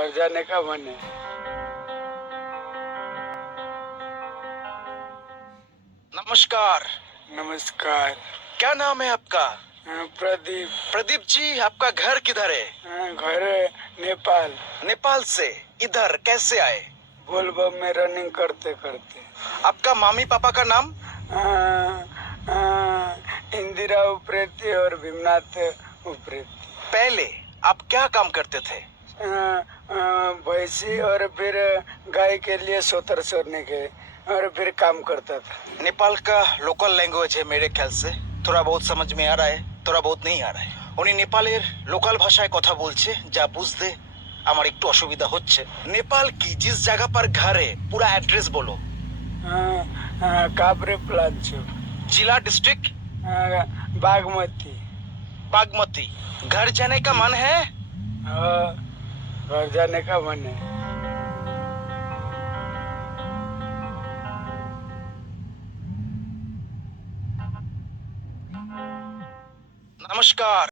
घर जाने का मन है। नमस्कार। नमस्कार। क्या नाम है आपका? प्रदीप। प्रदीप जी, आपका घर किधर है? घर नेपाल। नेपाल से इधर कैसे आए? बोलबम में रनिंग करते करते। आपका मामी पापा का नाम? इंदिरा उप्रेती और भीमनाथ उप्रेती। पहले आप क्या काम करते थे? भैंसी और फिर गाय के लिए सोतर सोरने के और फिर काम करता था। नेपाल का लोकल लैंग्वेज है मेरे ख्याल से। थोड़ा बहुत समझ में आ रहा है, थोड़ा बहुत नहीं आ रहा है। উনি নেপালের লোকাল ভাষায় কথা বলছে, যা বুঝতে আমার একটু অসুবিধা হচ্ছে। नेपाल की जिस जगह पर घर है पूरा एड्रेस बोलो। काबरे प्लांचो। जिला डिस्ट्रिक्ट? बागमती। बागमती। घर जाने का मन है? घर जाने का मन है। नमस्कार।